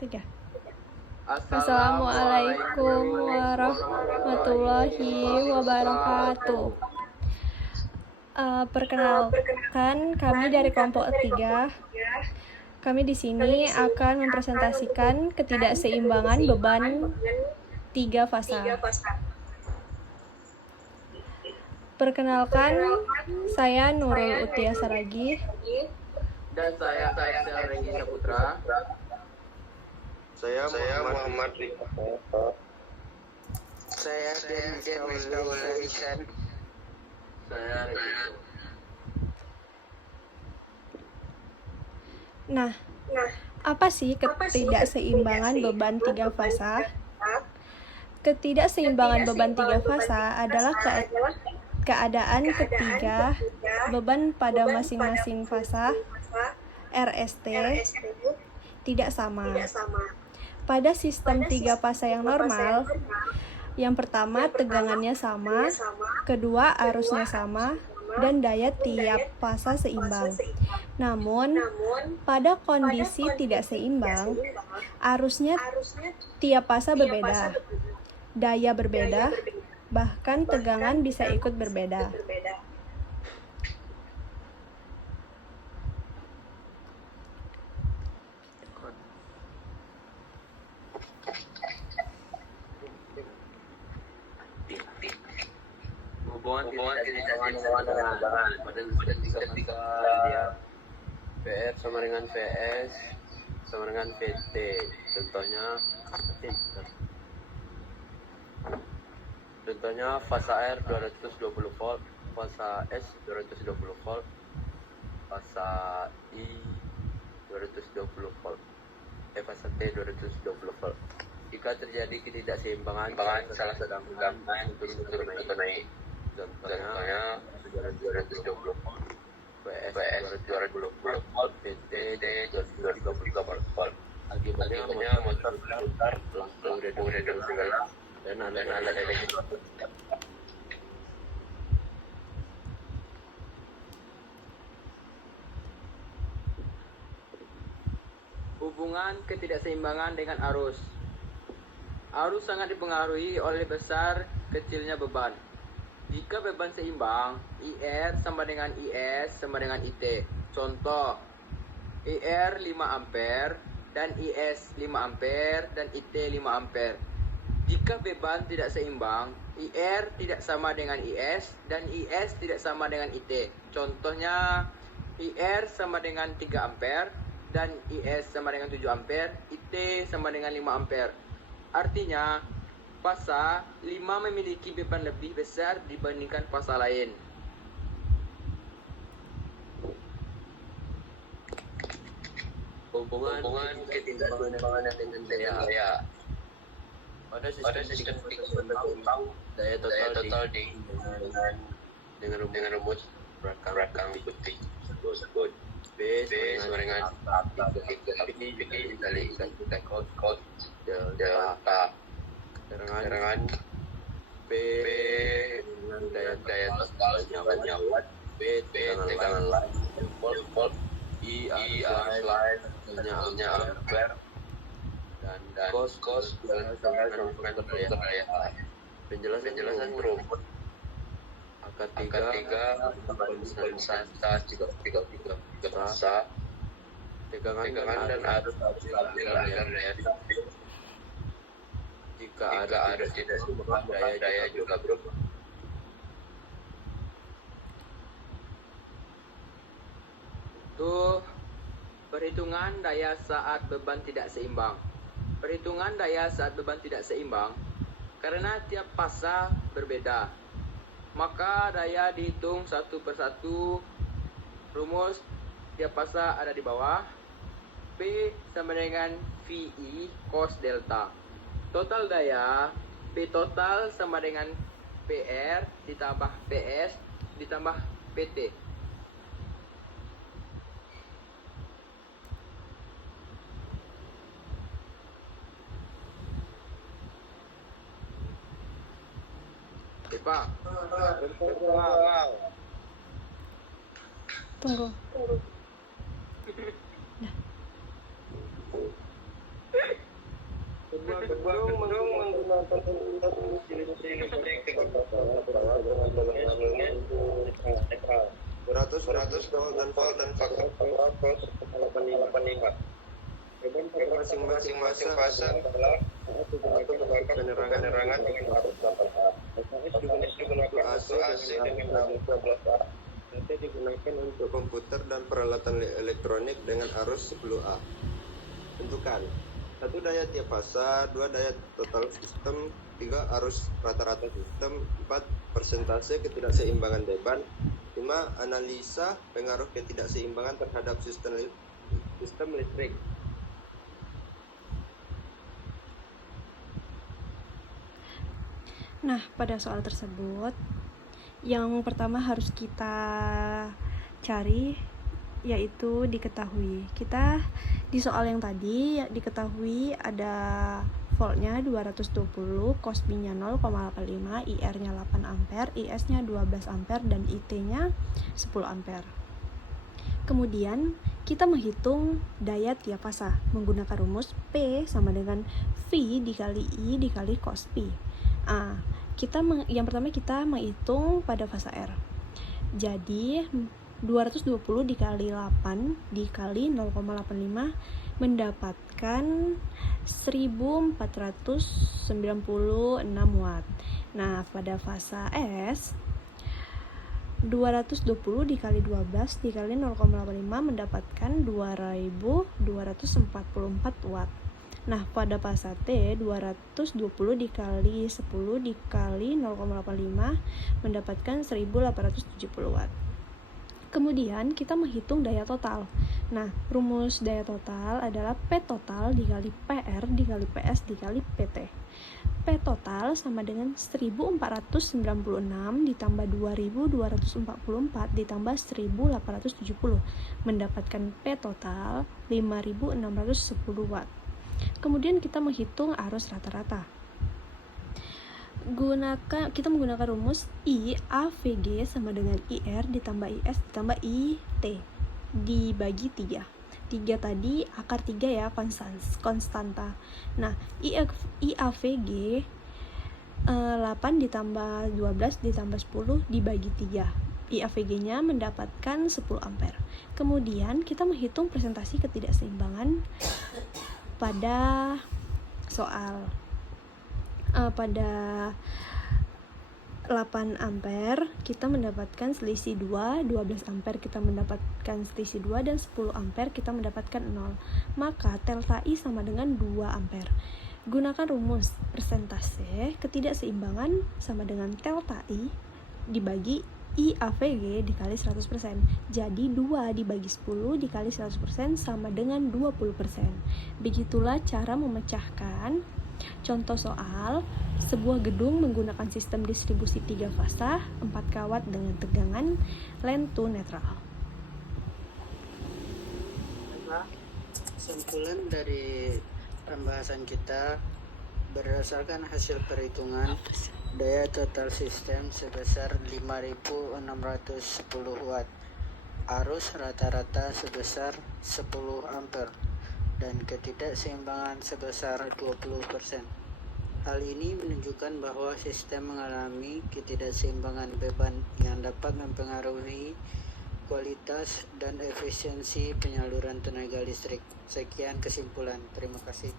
Tiga. Assalamualaikum warahmatullahi wabarakatuh. Perkenalkan, kami dari kelompok 3. Kami di sini akan mempresentasikan ketidakseimbangan beban 3 fasa. Perkenalkan, saya Nurul Utia Saragi. Dan saya Axel Renggi Saputra. Saya Muhammad Rifat. Saya Den Wilson. Saya Renggi. Nah, apa sih ketidakseimbangan beban 3 fasa? Ketidakseimbangan beban 3 fasa adalah keadaan ketiga beban pada masing-masing fasa RST tidak sama. Pada sistem 3 fasa yang normal, yang pertama tegangannya sama, kedua arusnya sama, dan daya tiap fasa seimbang. Namun, pada kondisi tidak seimbang, arusnya tiap fasa berbeda, daya berbeda, bahkan tegangan bisa ikut berbeda. Hubungan ketidakseimbangan pada sistem 3 dia PR sama dengan VS sama dengan VT. Contohnya fasa R 220 volt, fasa S 220 volt, fasa I 220 volt, fasa T 220 volt. Jika terjadi ketidakseimbangan salah satu gabungan turun atau naik. Contohnya 220 volt, VS 220 volt, PT 230 volt. Akibatnya motor putar langsung redung segala dan ada hubungan ketidakseimbangan dengan arus. Arus sangat dipengaruhi oleh besar kecilnya beban. Jika beban seimbang, IR sama dengan IS sama dengan IT. Contoh, IR 5 ampere dan IS 5 ampere dan IT 5 ampere. Jika beban tidak seimbang, IR tidak sama dengan IS dan IS tidak sama dengan IT. Contohnya, IR sama dengan 3 ampere dan IS sama dengan 7 ampere, IT sama dengan 5 ampere. Artinya, fasa 5 memiliki beban lebih besar dibandingkan fasa lain. Hubungan ketidakseimbangan dengan daya. Pada sistem 3 daya total dengan rumus belakang putih tersebut. B sama dengan dikali cos delta. Terangan P dengan daya total nyawa B tegangan line volt I line hanya ampere dan cos dengan daya. Penjelasan rumus angka 3 konstan 3 fasa tegangan dan arus agar daya. Jika ada tidak seimbang daya juga berubah. Tuh, perhitungan daya saat beban tidak seimbang. Perhitungan daya saat beban tidak seimbang karena tiap fasa berbeda. Maka daya dihitung satu persatu. Rumus tiap fasa ada di bawah. P sama dengan VI cos delta. Total daya P total sama dengan PR ditambah PS ditambah PT. Pak. Tunggu. gedung menggunakan listrik dengan 100 volt dan faktor 855. Beban pada masing-masing fase adalah penerangan dengan arus 8A. SKS digunakan untuk AC dengan arus 12A. AC digunakan untuk komputer dan peralatan elektronik dengan arus 10A. Tentukan 1 daya tiap fase, 2 daya total sistem, 3 arus rata-rata sistem, 4 persentase ketidakseimbangan beban, 5 analisa pengaruh ketidakseimbangan terhadap sistem listrik. Nah, pada soal tersebut, yang pertama harus kita cari yaitu diketahui. Kita di soal yang tadi diketahui ada voltnya 220, cos B-nya 0,85, IR-nya 8 ampere, IS-nya 12 ampere, dan IT-nya 10 ampere. Kemudian kita menghitung daya tiap fase menggunakan rumus P sama dengan V dikali I dikali cos P. Yang pertama kita menghitung pada fase R. Jadi 220 dikali 8 dikali 0,85 mendapatkan 1496 watt. Nah, pada fase S 220 dikali 12 dikali 0,85 mendapatkan 2244 watt. Nah, pada fase T 220 dikali 10 dikali 0,85 mendapatkan 1870 watt. Kemudian kita menghitung daya total. Nah, rumus daya total adalah P total dikali PR dikali PS dikali PT. P total sama dengan 1496 ditambah 2244 ditambah 1870 mendapatkan P total 5610 watt. Kemudian kita menghitung arus rata-rata. Kita menggunakan rumus I AVG sama dengan IR ditambah IS ditambah IT dibagi 3. 3 tadi akar 3 ya, konstanta. Nah, I AVG 8 ditambah 12 ditambah 10 dibagi 3. I AVG-nya mendapatkan 10 ampere. Kemudian kita menghitung presentasi ketidakseimbangan pada soal pada 8 ampere kita mendapatkan selisih 2, 12 ampere kita mendapatkan selisih 2, dan 10 ampere kita mendapatkan 0. Maka delta I sama dengan 2 ampere. Gunakan rumus persentase ketidakseimbangan sama dengan delta I dibagi I AVG dikali 100%. Jadi 2 dibagi 10 dikali 100% sama dengan 20%. Begitulah cara memecahkan contoh soal sebuah gedung menggunakan sistem distribusi 3 fasa 4 kawat dengan tegangan line to netral. Kesimpulan dari pembahasan kita, berdasarkan hasil perhitungan, daya total sistem sebesar 5610 watt, arus rata-rata sebesar 10 ampere, dan ketidakseimbangan sebesar 20%. Hal ini menunjukkan bahwa sistem mengalami ketidakseimbangan beban yang dapat mempengaruhi kualitas dan efisiensi penyaluran tenaga listrik. Sekian kesimpulan. Terima kasih.